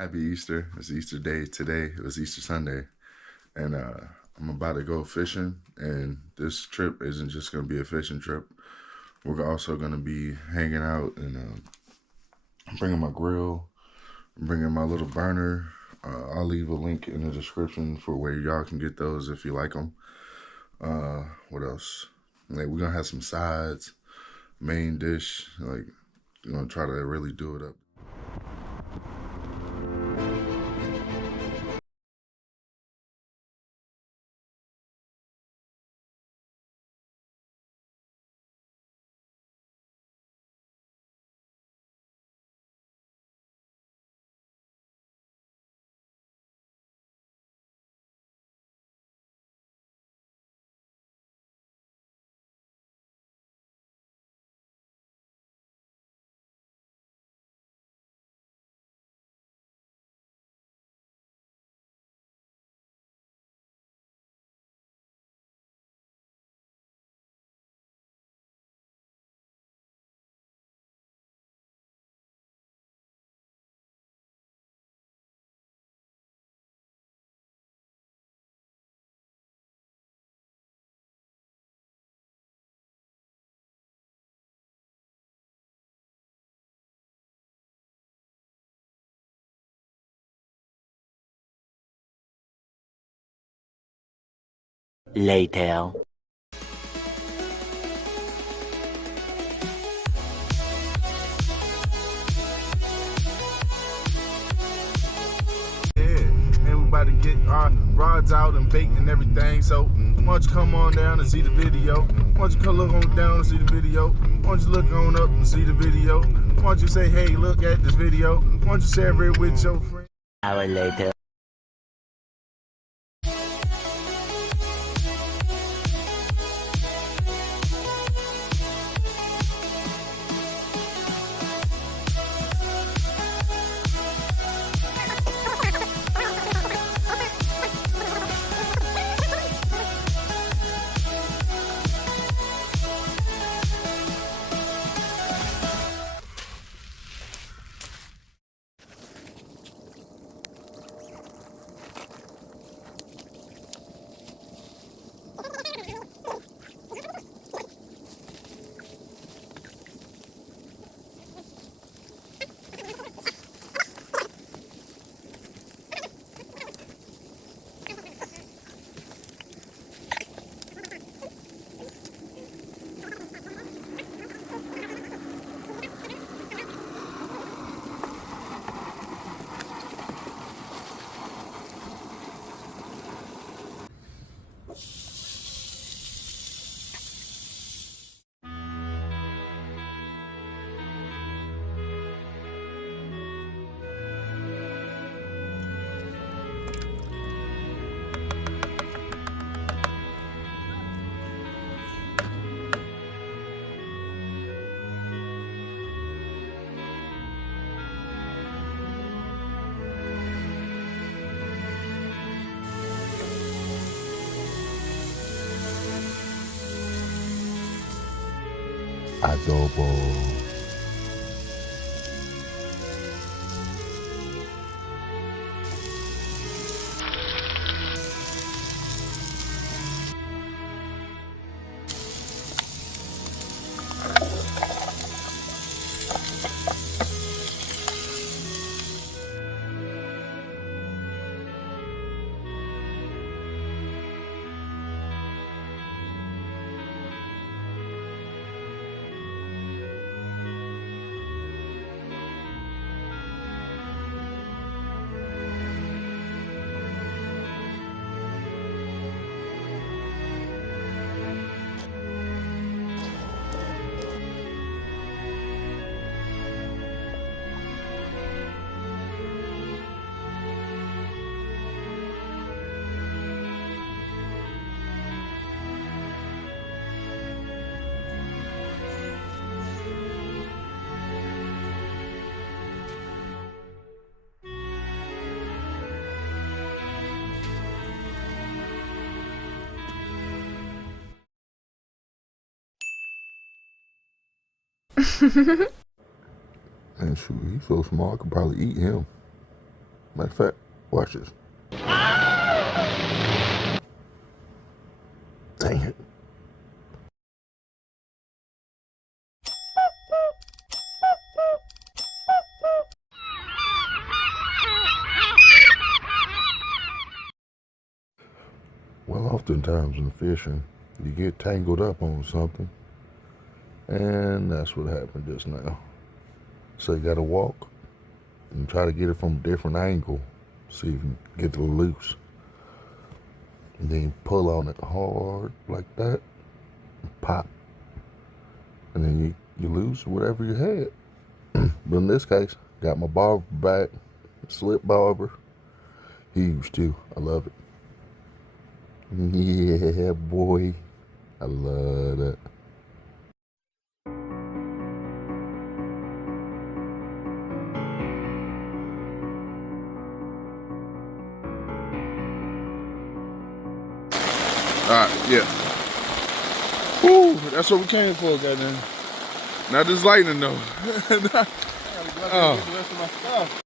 Happy Easter. It's Easter Day today. It was Easter Sunday. And I'm about to go fishing. And this trip isn't just going to be a fishing trip. We're also going to be hanging out and I'm bringing my grill. I'm bringing my little burner. I'll leave a link in the description for where y'all can get those if you like them. What else? Like, we're going to have some sides, main dish. Like, we're going to try to really do it up. Later. And we about to get our rods out and bait and everything. So why don't you come on down and see the video? Why don't you come look on down and see the video? Why don't you look on up and see the video? Why don't you say, hey, look at this video? Why don't you share it with your friends? Hour later. Adobo. And shoot, he's so small, I could probably eat him. Matter of fact, watch this. Dang it. Well, oftentimes in fishing, you get tangled up on something. And that's what happened just now. So you gotta walk and try to get it from a different angle. See if you can get it loose. And then you pull on it hard like that. And pop. And then you lose whatever you had. But in this case, got my barber back. Slip barber. Huge too. I love it. Yeah, boy. I love that. Alright, yeah. Woo, that's what we came for, goddamn. Not this lightning though. I gotta go out there and get the rest of my stuff.